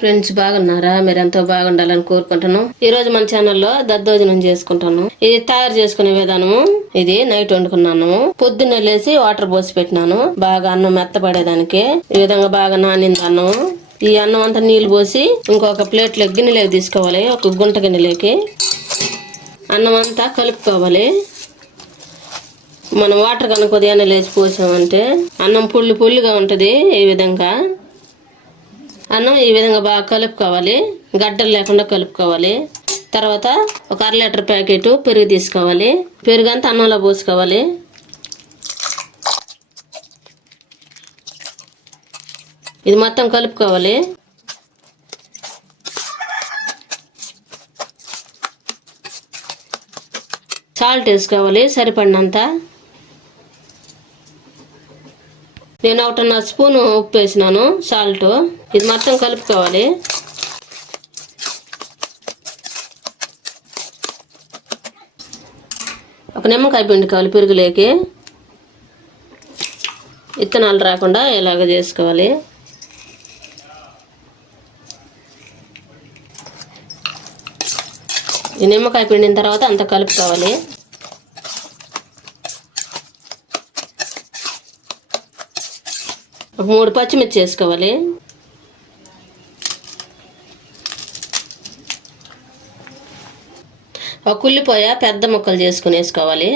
Friends, బాగున్నారా? మీరెంతో బాగుండాలని కోరుకుంటాను. ఈ రోజు మన ఛానల్లో దద్దోజనం చేసుకుంటాను. ఇది తయారు చేసుకునే విధానము. ఇది నైట్ వండుకున్నాను. పొద్దున్నే లేసి వాటర్ పోసి పెట్టినాను, బాగా అన్నం మెత్తపడేదానికి. ఈ విధంగా బాగా నానింది అన్నం. ఈ అన్నం అంతా నీళ్లు పోసి ఇంకొక ప్లేట్లో గిన్నెలోకి తీసుకోవాలి. ఒక గుంట గిన్నెలోకి అన్నం అంతా కలుపుకోవాలి. మనం వాటర్ కనుక ఉదయాన్నే లేచి పోసామంటే అన్నం పుల్లిగా ఉంటది. ఈ విధంగా అన్నం ఈ విధంగా బాగా కలుపుకోవాలి, గడ్డలు లేకుండా కలుపుకోవాలి. తర్వాత ఒక 1/2 లీటర్ ప్యాకెట్ పెరుగు తీసుకోవాలి. పెరుగు అంతా అన్నంలో పోసుకోవాలి. ఇది మొత్తం కలుపుకోవాలి. సాల్ట్ వేసుకోవాలి సరిపడినంత. నేను 1.5 స్పూను ఉప్పు వేసినాను, సాల్ట్. ఇది మొత్తం కలుపుకోవాలి. ఒక నిమ్మకాయ పిండుకోవాలి పెరుగులోకి. ఇత్తనాలు రాకుండా ఇలాగ చేసుకోవాలి. ఈ నిమ్మకాయ పిండిన తర్వాత అంతా కలుపుకోవాలి. ఒక 3 పచ్చిమిర్చి వేసుకోవాలి. ఒక ఉల్లిపాయ పెద్ద ముక్కలు చేసుకుని వేసుకోవాలి.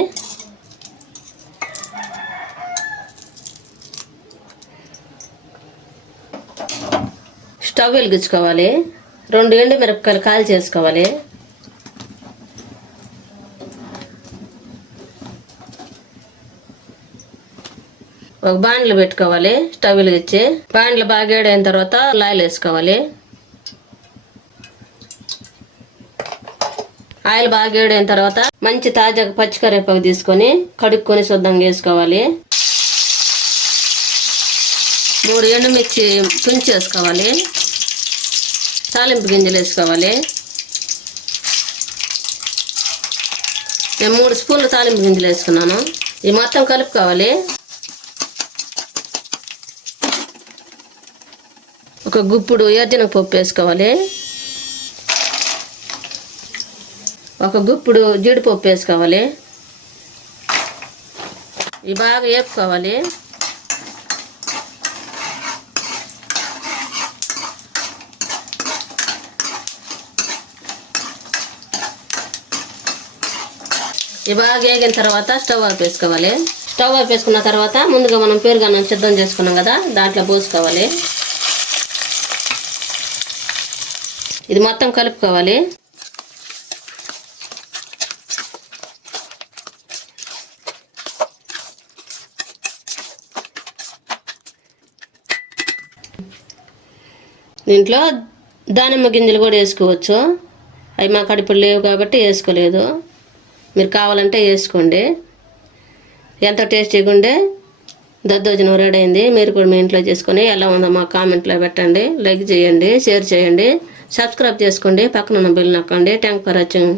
స్టవ్ వెలిగించుకోవాలి. 2 ఎండుమిరపకాయలు కాల్ చేసుకోవాలి. ఒక బాండ్లు పెట్టుకోవాలి. స్టవ్ వెలిగించి బాండ్లు బాగా వేడైన తర్వాత ఆయిల్ వేసుకోవాలి. ఆయిల్ బాగా వేడైన తర్వాత మంచి తాజా పచ్చికరేపాకు తీసుకొని కడుక్కొని శుద్ధంగా వేసుకోవాలి. 3 ఎండుమిర్చి తుంచి వేసుకోవాలి. తాలింపు గింజలు వేసుకోవాలి. నేను 3 స్పూన్లు తాలింపు గింజలు వేసుకున్నాను. ఇది మొత్తం కలుపుకోవాలి. ఒక గుప్పుడు ఎర్రజనగ పప్పు వేసుకోవాలి. ఒక గుప్పుడు జీడిపప్పు వేసుకోవాలి. ఇవి బాగా వేపుకోవాలి. ఇవి బాగా వేగిన తర్వాత స్టవ్ ఆఫ్ వేసుకోవాలి. స్టవ్ ఆఫ్ వేసుకున్న తర్వాత ముందుగా మనం పెరుగన్నం సిద్ధం చేసుకున్నాం కదా, దాంట్లో పోసుకోవాలి. ఇది మొత్తం కలుపుకోవాలి. దీంట్లో దానిమ్మ గింజలు కూడా వేసుకోవచ్చు. అవి మా కడుపులు లేవు కాబట్టి వేసుకోలేదు. మీరు కావాలంటే వేసుకోండి. ఎంతో టేస్టీగా ఉండే దద్దోజనం రెడీ అయింది. మీరు కూడా మీ ఇంట్లో చేసుకొని ఎలా ఉందో మా కామెంట్లో పెట్టండి. లైక్ చేయండి, షేర్ చేయండి, సబ్స్క్రైబ్ చేసుకోండి, పక్కన ఉన్న బెల్ నొక్కండి. Thank for watching.